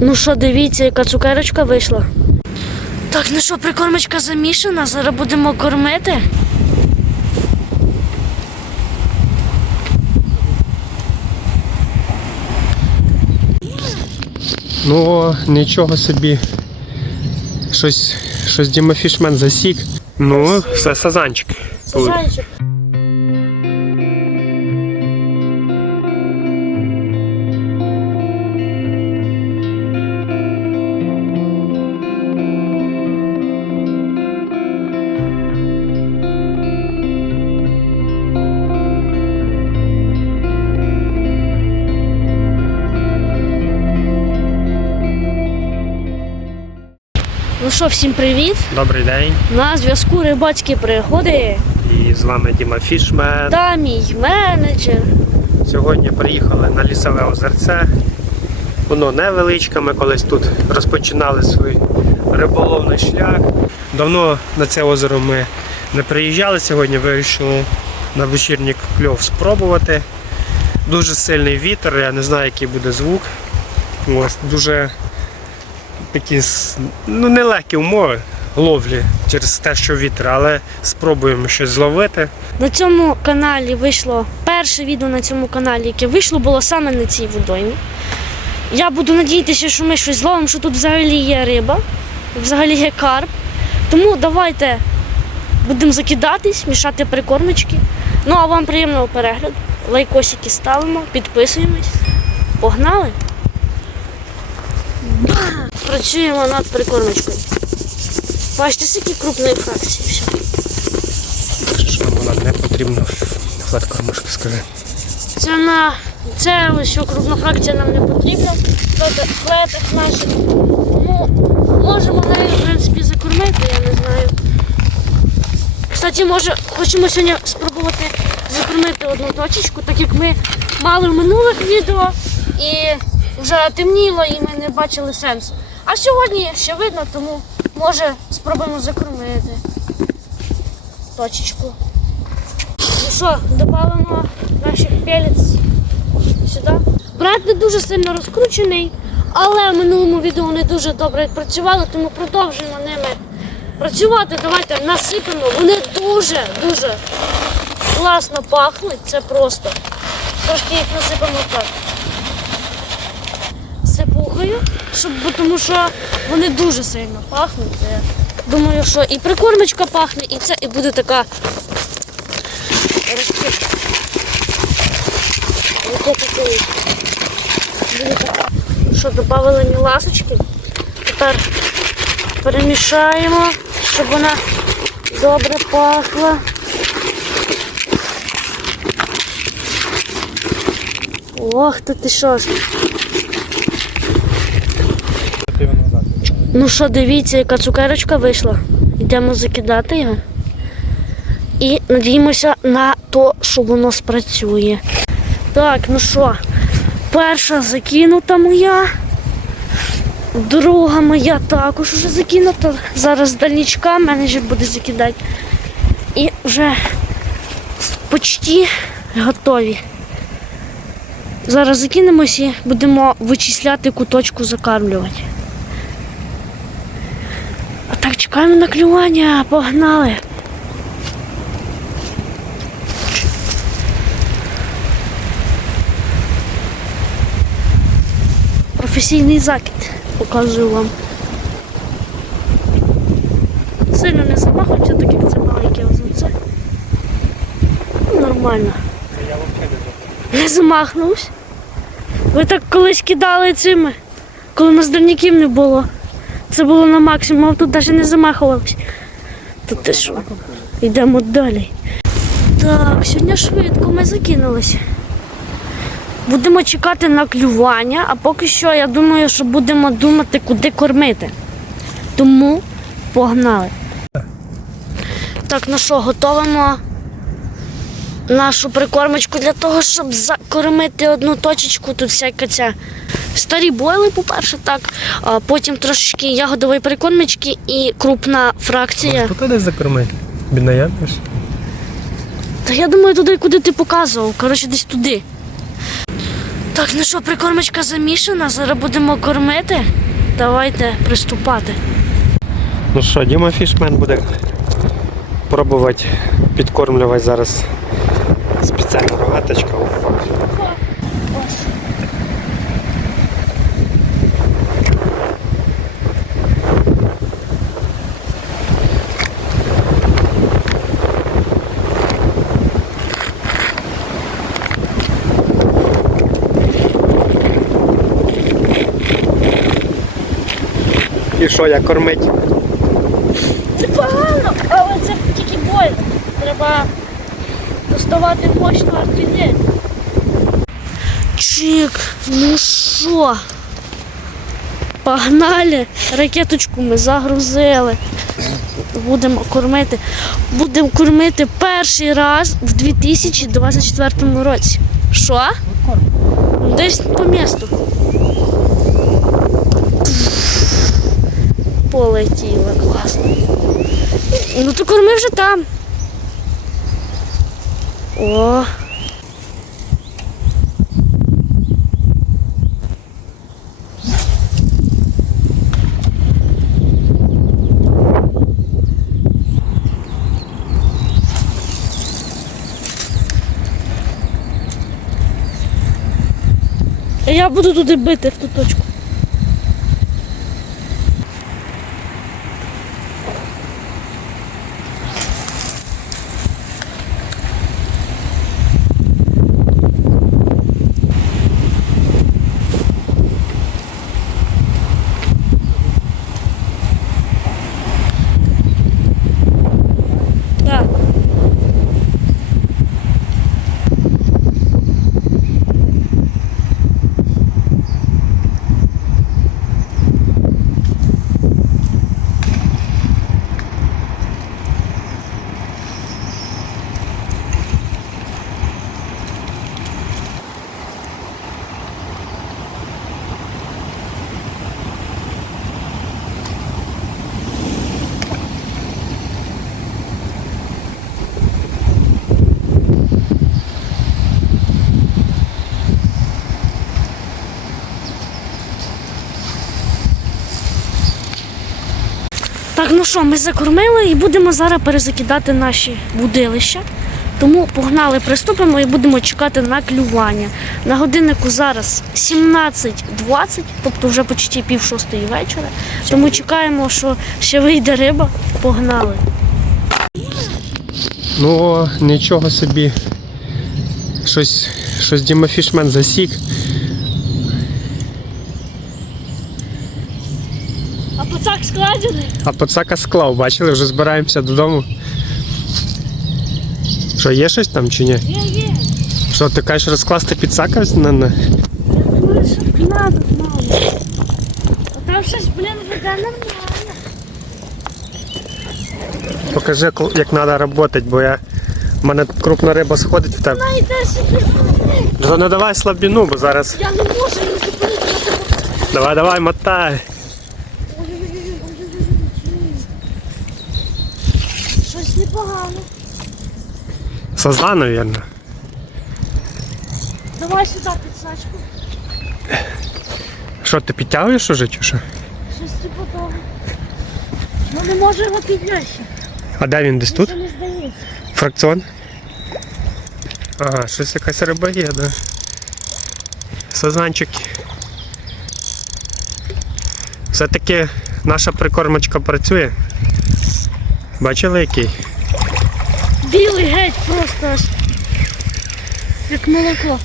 Ну що, дивіться, яка цукерочка вийшла. Так, ну що, прикормочка замішана, зараз будемо кормити. Ну, нічого собі. Щось, щось Діма Фішмен засік. Ну, все, сазанчик. Сазанчик. Що, всім привіт! Добрий день. На зв'язку рибацькі пригоди І з вами Діма Фішмен. та мій менеджер. Сьогодні приїхали на лісове озерце. Воно невеличке, ми колись тут розпочинали свій риболовний шлях. Давно на це озеро ми не приїжджали. Сьогодні вирішили на вечірній кльов спробувати. Дуже сильний вітер, я не знаю, який буде звук. Ось, дуже такі ну, нелегкі умови ловлі через те, що вітер, але спробуємо щось зловити. На цьому каналі вийшло перше відео на цьому каналі, яке вийшло, було саме на цій водоймі. Я буду надіятися, що ми щось зловимо, що тут взагалі є риба, взагалі є карп. Тому давайте будемо закидатись, мішати прикормочки. Ну а вам приємного перегляду. Лайкосики ставимо, підписуємось. Погнали! Працюємо над прикормочкою. Бачите, скільки крупної фракції. Все. Що вона не потрібна флет-кормушка, скажи. Це на це ось крупна фракція нам не потрібна. Тобто флетах наших. Тому можемо нею, в принципі, закормити, я не знаю. Кстати, може, хочемо сьогодні спробувати закормити одну точечку, так як ми мали в минулих відео і вже темніло і ми не бачили сенсу. А сьогодні ще видно, тому може спробуємо закормити точечку. Ну що, додамо наших пелець сюди. Брат не дуже сильно розкручений, але в минулому відео не дуже добре відпрацювали, тому продовжуємо ними працювати. Давайте насипемо. Вони дуже, дуже класно пахнуть. Це просто. Трошки їх насипемо так. Щоб, бо тому що вони дуже сильно пахнуть. Я думаю, що і прикормочка пахне, і це і буде така. Що, додали ні ласочки. Тепер перемішаємо, щоб вона добре пахла. Ох, ти що ж. Ну що, дивіться, яка цукерочка вийшла. Йдемо закидати його. І надіємося на те, що воно спрацює. Так, ну що, перша закинута моя. Друга моя також вже закинута. Зараз з дальнічка менеджер буде закидати. І вже почти готові. Зараз закинемось і будемо вичисляти куточку закармлювати. А так, чекаємо на клювання, погнали. Професійний закид показую вам. Сильно не замахуйся, так як це маленьке озерце. Нормально. Не замахнувся. Ви так колись кидали цими, коли нас дальніків не було. Це було на максимум, а тут навіть не замахувалися. Тут ти що? Йдемо далі. Так, сьогодні швидко ми закинулися. Будемо чекати на клювання, а поки що я думаю, що будемо думати, куди кормити. Тому погнали. Так, ну що, готовимо нашу прикормочку для того, щоб закормити одну точечку. Тут всяка ця старі бойли, по-перше, так. А потім трошечки ягодової прикормочки і крупна фракція. Тут десь закормити. Бідна якось. Та я думаю, туди, куди ти показував. Коротше, десь туди. Так, ну що, прикормочка замішана, зараз будемо кормити. Давайте приступати. Ну що, Діма Фішмен буде пробувати підкормлювати зараз спеціальна рогаточка. І що, як кормить? Це погано, але це тільки больно. Треба доставати мощно артилерію. Чик, ну що? Погнали. Ракеточку ми загрузили. Будемо кормити. Будемо кормити перший раз в 2024 році. Що? Десь по місту. Полетіла класно. Ну то корми вже там. О. Я буду туди бити в ту точку. Так. Так, ну що, ми закормили і будемо зараз перезакидати наші будилища. Тому погнали, приступимо і будемо чекати на клювання. На годиннику зараз 17.20, тобто вже почти пів шостої вечора. Тому чекаємо, що ще вийде риба. Погнали. Ну, нічого собі. Щось, щось Діма Фішмен засік. А пацак складений? А пацака склав, бачили, вже збираємося додому. Що, є щось там чи ні? Є, є. Що, ти кажеш розкласти підсака на, на... Ну, щоб надо, мало. А там щось, блін, вода нормальна. Покажи, як треба працювати, бо я... в мене крупна риба сходить в тебе. Найде сюди. То не давай слабіну, бо зараз. Я не можу її зупинити. Давай, давай, мотай. Щось непогано. Сазан, мабуть. Давай сюди підсачку. Що, ти підтягуєш уже чи що? Щось типу того. Ну не може його підняти. А де він десь тут? Не здається. Фракціон? Ага, щось якась риба є, да. Сазанчик. Все-таки наша прикормочка працює. Бачили який? Білий геть просто аж. Як молоко.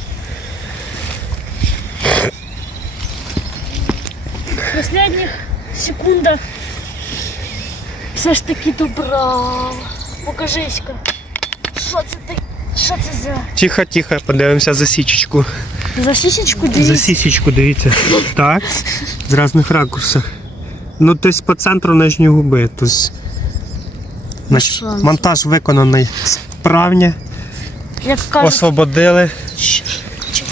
В останніх секундах все ж таки добрав. Покажись-ка. Що це таке? Що це за? Тихо, тихо, подивимося за січечку. За сісечку За дивіться. сісечку, дивіться. Так. З різних ракурсів. Ну, десь по центру нижньої губи. Тобто, значить, монтаж виконаний справні, освободили.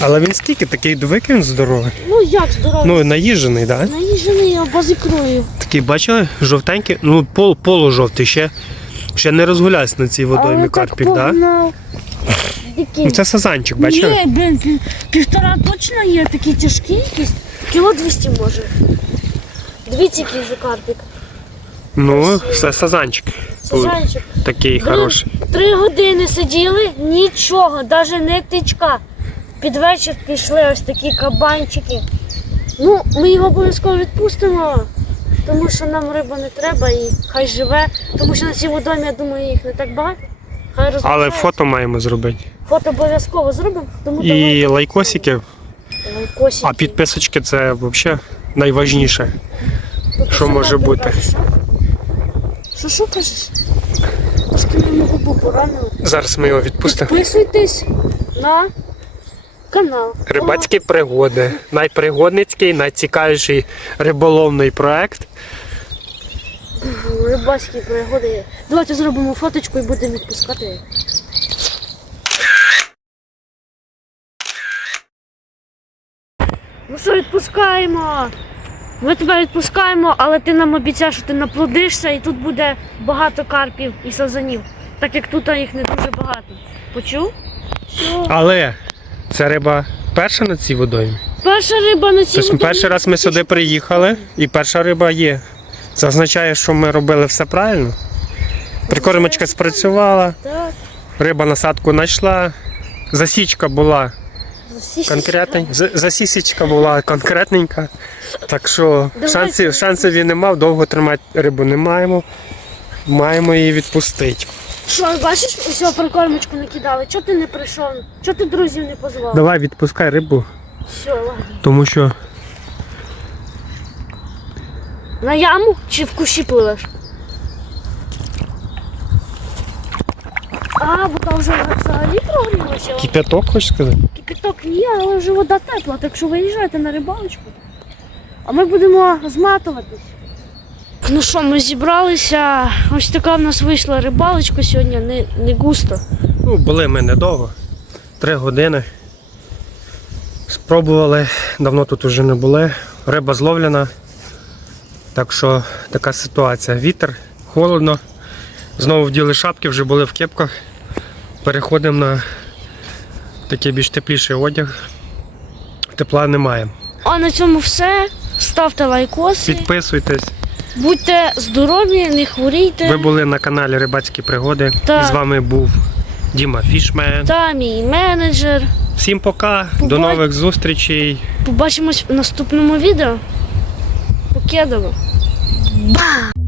Але він скільки такий він здоровий. ну як здорово. Ну, наїжений, так? Да? Наїжений або з ікрою. Такий, бачили, жовтенький, ну пол, полужовтий, ще, ще не розгулявся на цій водоймі карпік, так? Да? Ну, це сазанчик, бачиш? Ні, пів- півтора точно є, такий тяжкий якийсь. Кіло 200 може. Дивіться, який вже карпік. Ну, це сазанчик. Сажанчик. Такий Блін, хороший. Три години сиділи, нічого, навіть не тичка. Під вечір пішли ось такі кабанчики. Ну, ми його обов'язково відпустимо, тому що нам риба не треба і хай живе. Тому що на цій водомі, я думаю, їх не так багато. Хай Але фото маємо зробити. Фото обов'язково зробимо, тому І лайкосики, лайкосики. а підписочки це взагалі найважніше. Що може бути? Що що кажеш? Скинемо губу поранили. Зараз ми його відпустимо. Підписуйтесь на канал. Рибацькі пригоди. Найпригодницький, найцікавіший риболовний проект. Рибацькі пригоди. Давайте зробимо фоточку і будемо відпускати. Ну що, відпускаємо. Ми тебе відпускаємо, але ти нам обіцяєш, що ти наплодишся і тут буде багато карпів і сазанів. Так як тут їх не дуже багато. Почув? Що? Але це риба перша на цій водоймі. Перша риба на цій Тобто водоймі. перший раз ми сюди приїхали і перша риба є. Це означає, що ми робили все правильно. Прикормочка спрацювала, Так, риба насадку знайшла, засічка була засісічка. конкретна, з- засісічка була конкретненька. Так що шансів, шансів він не мав, довго тримати рибу не маємо. Маємо її відпустити. Що, бачиш, усього прикормочку накидали. Чого ти не прийшов? Чого ти друзів не позвав? Давай відпускай рибу, Все, ладно. тому що На яму чи в кущі пливеш? А, вода вже взагалі прогрілася. кипяток хочеш сказати? Кипяток ні, але вже вода тепла, так що виїжджайте на рибалочку. А ми будемо зматуватись. Ну що, ми зібралися. Ось така в нас вийшла рибалочка сьогодні, не, не густо. Ну, були ми недовго. Три години. Спробували, давно тут уже не були. Риба зловлена. Так що така ситуація. Вітер, холодно. Знову вділи шапки, вже були в кепках. Переходимо на такий більш тепліший одяг. Тепла немає. А на цьому все. Ставте лайкоси. Підписуйтесь. Будьте здорові, не хворійте. Ви були на каналі Рибацькі пригоди. Так. І з вами був Діма Фішмен. Та мій менеджер. Всім пока, до нових зустрічей. Побачимось в наступному відео. Покедово. Ба!